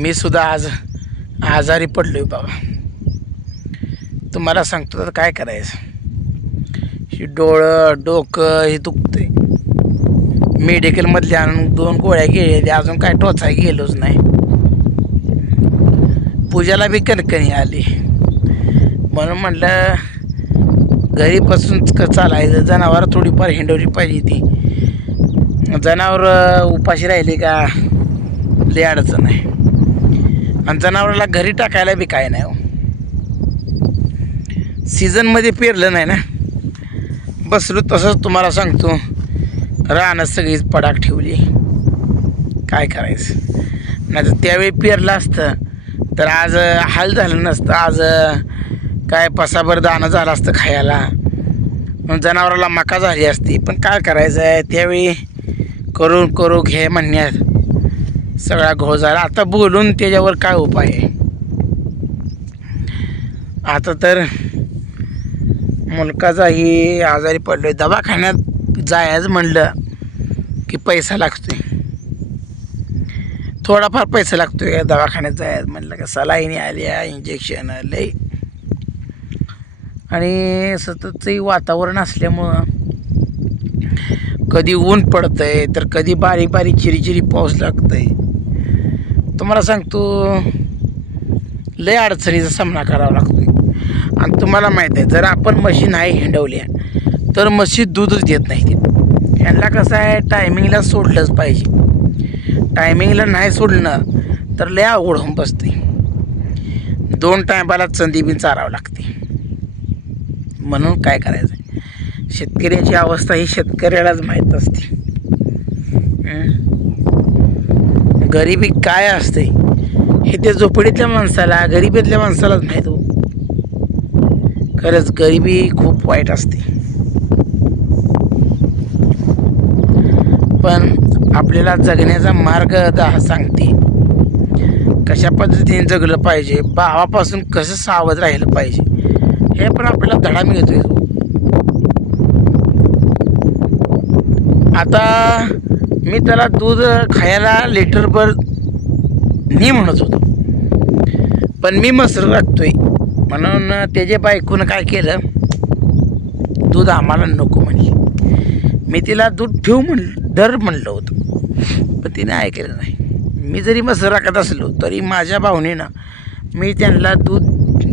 मी सुद्धा आज आजारी पडलोय बाबा. तुम्हाला सांगतो तर काय करायचं. ही डोळं डोकं हे दुखतंय. मेडिकलमधले आणून 2 गोळ्या गेले, अजून काय टोचाय गेलोच नाही. पूजाला बी कणकणी आली म्हणून म्हटलं घरीपासून चालायचं. जनावर थोडीफार हिंडवली पाहिजे. ती जनावर उपाशी राहिली का लई अडचण आहे. आणि जनावराला घरी टाकायला बी काय नाही हो. सीझनमध्ये पेरलं नाही ना. बसलो तसंच तुम्हाला सांगतो. रानं सगळीच पडाक ठेवली. काय करायचं. नाही तर त्यावेळी पेरलं असतं तर आज हाल झालं नसतं. आज काय पसाभर दाणं झालं असतं खायला. जनावराला मका झाली असती. पण काय करायचं आहे, त्यावेळी करून करू घे म्हणण्यात सगळा घोळ झाला. आता बोलून त्याच्यावर काय उपाय आहे. आता तर मुलकाचाही आजारी पडलोय. दवाखान्यात जायचं म्हणलं की पैसा लागतोय. थोडाफार पैसा लागतोय दवाखान्यात जायचं म्हणलं का. सलाईनी आल्या, इंजेक्शन लय. आणि सततचंही वातावरण असल्यामुळं कधी ऊन पडतंय तर कधी बारीक बारीक चिरीचिरी पाऊस लागतंय. तुम्हाला सांगतो लय अडचणीचा सामना करावा लागतोय. आणि तुम्हाला माहीत आहे, जर आपण म्हशी नाही हिंडवल्या तर म्हशी दूधच देत नाही. ह्यांना कसं आहे, टायमिंगला सोडलंच पाहिजे. टायमिंगला नाही सोडलं तर लय अवघड होऊन बसते. 2 टायमाला चंदी बी चारावं लागते. म्हणून काय करायचं. शेतकऱ्याची अवस्था ही शेतकऱ्यालाच माहीत असते. गरिबी काय असते हे त्या झोपडीतल्या माणसाला, गरिबीतल्या माणसालाच माहीत हो. खरंच गरिबी खूप वाईट असते. पण आपल्याला जगण्याचा मार्ग सांगते. कशा पद्धतीने जगलं पाहिजे, भावापासून कसं सावध राहिलं पाहिजे हे पण आपल्याला धडा मिळतोय. आता मी त्याला दूध खायला लिटरभर नाही म्हणत होतो, पण मी मसर राखतोय म्हणून त्याच्या बायकोनं काय केलं, दूध आम्हाला नको म्हणली. मी तिला दूध ठेवू दर म्हणलं होतं, पण तिने ऐकलं नाही. मी जरी मसर राखत असलो तरी माझ्या भावनेनं मी त्यांना दूध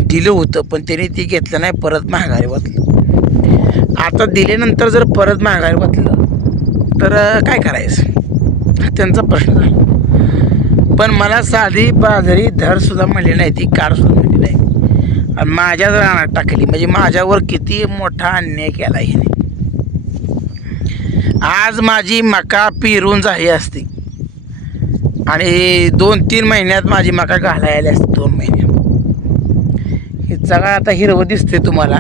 दिलं होतं, पण त्याने ती घेतलं नाही, परत महागारी वाटलं. आता दिल्यानंतर जर परत महागारी वाटलं तर काय करायचं, हा त्यांचा प्रश्न झाला. पण मला साधी बाजारी धरसुद्धा म्हणली नाही, ती कारसुद्धा म्हणली नाही. आणि माझ्याच रानात टाकली. म्हणजे माझ्यावर किती मोठा अन्याय केला हिने. आज माझी मका पिरून झाली असती आणि 2-3 महिन्यात माझी मका घालायला असते. 2 महिन्यात ही चगाळ आता हिरवं दिसते तुम्हाला.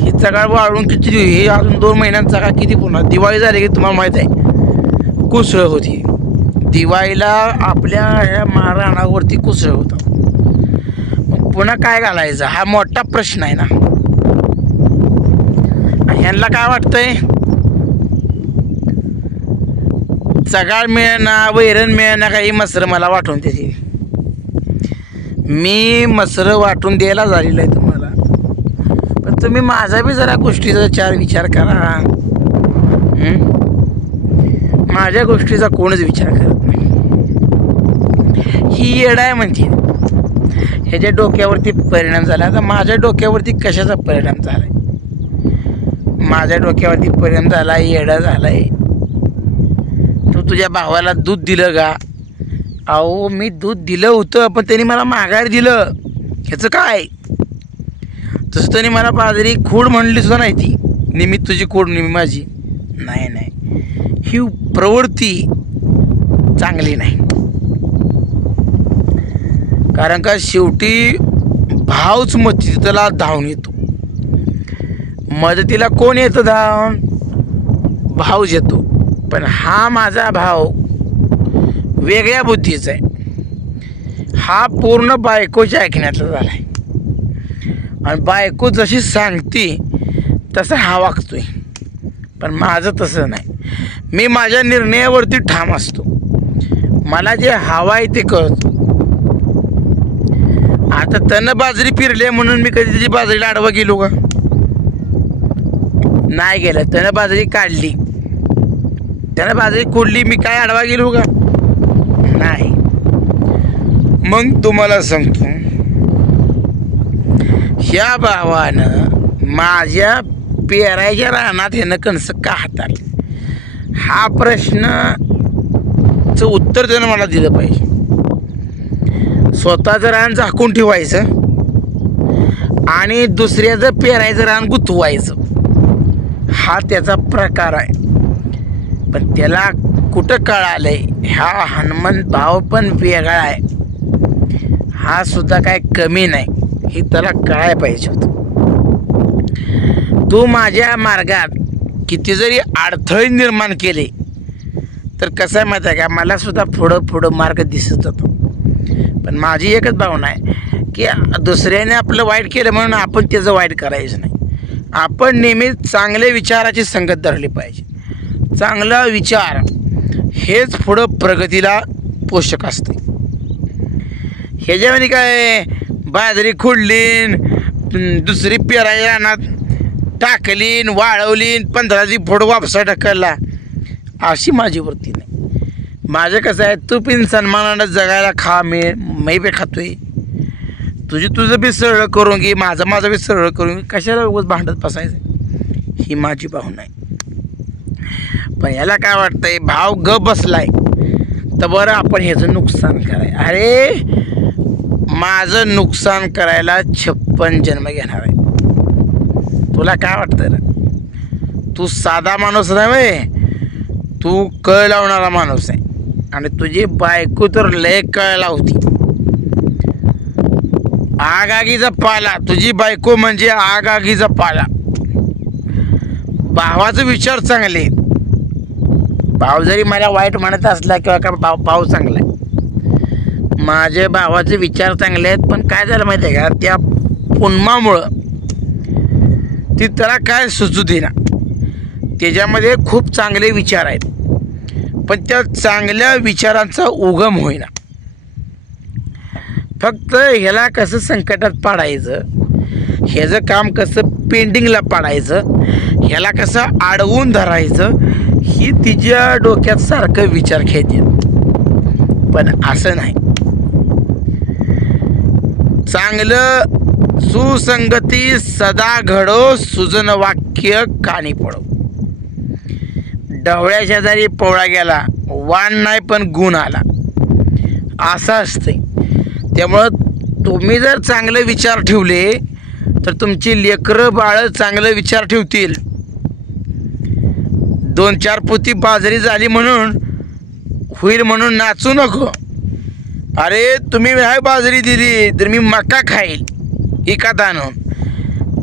ही चगाळ वाळून किती, हे अजून 2 महिन्यात चगाळ किती. पुन्हा दिवाळी झाली की तुम्हाला माहीत आहे कुसळ होती. दिवाळीला आपल्या ह्या रानावरती कुसळ होतं. मग पुन्हा काय घालायचं हा मोठा प्रश्न आहे ना. ह्यांना काय वाटतंय, चगाळ मिळेना, वैरण मिळेना, काही मसरं मला वाटून त्याची. मी मसरं वाटून द्यायला झालेलं आहे तुम्हाला. पण तुम्ही माझा बी जरा गोष्टीचा 4 विचार करा. माझ्या गोष्टीचा कोणच विचार करत नाही. ही येड आहे म्हणते. ह्याच्या डोक्यावरती परिणाम झाला. आता माझ्या डोक्यावरती कशाचा परिणाम झाला आहे, माझ्या डोक्यावरती परिणाम झाला, येडा झाला आहे. तू तुझ्या भावाला दूध दिलं का. अहो मी दूध दिलं होतं, पण त्यांनी मला माघार दिलं. ह्याचं काय. तसं त्यांनी मला बाजरी खोड म्हणली सुद्धा नाही. ती निमी तुझी खोड निमी माझी. नाही नाही, ही प्रवृत्ती चांगली नाही. कारण का शेवटी भावच मदतीला धावून येतो. मदतीला कोण येतं धावून, भावच येतो. पण हा माझा भाव वेगळ्या बुद्धीचा आहे. हा पूर्ण बायकोच्या ऐकण्यातला झाला आहे. आणि बायको जशी सांगते तसं हा वागतोय. पण माझं तसं नाही. मी माझ्या निर्णयावरती ठाम असतो. मला जे हवा आहे ते कळत. आता तन बाजरी फिरले म्हणून मी कधी त्याची बाजरीला आडवा गेलो का? नाही गेलं. त्यानं बाजरी काढली, त्यानं बाजरी खोडली, मी काय आडवा गेलो का? नाही. मग तुम्हाला सांगतो, ह्या भावानं माझ्या पेरायच्या रानात ह्यानं कणस का हाताळले, हा प्रश्नाचं उत्तर त्यानं मला दिलं पाहिजे. स्वतःचं रान झाकून ठेवायचं आणि दुसऱ्याचं पेरायचं रान गुंतवायचं, हा त्याचा प्रकार आहे. पण त्याला कुठं कळालंय, ह्या हनुमंत भाव पण वेगळा आहे, हा सुद्धा काय कमी नाही, हे त्याला कळायला पाहिजे होतं. तू माझ्या मार्गात किती जरी अडथळे निर्माण केले तर कसं आहे माहिती आहे का, मला सुद्धा पुढं मार्ग दिसत होतो. पण माझी एकच भावना आहे की दुसऱ्याने आपलं वाईट केलं म्हणून आपण त्याचं वाईट करायचं नाही. आपण नेहमी चांगल्या विचाराची संगत धरली पाहिजे. चांगला विचार हेच पुढं प्रगतीला पोषक असते. ह्याच्यामध्ये काय बाजरी खुडलीन, दुसरी पेरायला रानात टाकलीन, वाळवलीन, 15 फूट वापसा ढकलला, अशी माझी वृत्ती नाही. माझं कसं आहे, तू पण सन्मानानं जगायला खा, मी बी खातोय, तुझं बी सरळ करून घे, माझं बी सरळ करून घे, कशाला उगाच भांडत बसायचं, ही माझी भावना आहे. पण याला काय वाटतंय, भाव ग बसलाय तर बरं आपण ह्याचं नुकसान कराय. अरे माझं नुकसान करायला 56 जन्म घेणार आहे. तुला काय वाटतं रे? तू साधा माणूस नाही, तू कळ लावणारा माणूस आहे. आणि तुझी बायको तर लय कळ लावती, आगागीचा पाला. तुझी बायको म्हणजे आगागीचा पाला. भावाचे विचार चांगले, भाव जरी मला वाईट म्हणत असला किंवा का भाव चांगला आहे, माझ्या भावाचे विचार चांगले आहेत. पण काय झालं माहिती आहे का, त्या पुन्मामुळं ती त्याला काय सुचू देना. त्याच्यामध्ये खूप चांगले विचार आहेत, पण त्या चांगल्या विचारांचा उगम होईना. फक्त ह्याला कसं संकटात पाडायचं, ह्याचं काम कसं पेंडिंगला पाडायचं, ह्याला कसं अडवून धरायचं, ही तिच्या डोक्यात सारखं विचार खेळते. पण असं नाही. चांगलं सुसंगती सदा घडो, सुजन वाक्य कानी पडो. ढवळ्या शेजारी पोळा गेला, वाण नाही पण गुण आला, असं असते. त्यामुळं तुम्ही जर चांगले विचार ठेवले तर तुमची लेकरं बाळं चांगले विचार ठेवतील. 2-4 पोती बाजरी झाली म्हणून होईल म्हणून नाचू नको. अरे तुम्ही हाय बाजरी दिली तर मी मका खाईल एखाद आणून,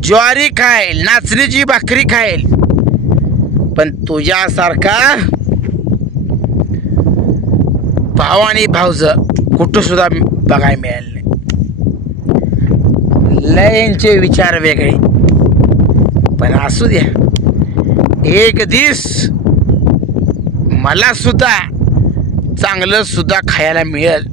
ज्वारी खाईल, नाचणीची भाकरी खाईल. पण तुझ्यासारखा भाव आणि भावजं कुठं सुद्धा बघायला मिळालं नाही. लयांचे विचार वेगळे. पण असू द्या, एक दिवस मला सुद्धा चांगलं सुद्धा खायला मिळेल.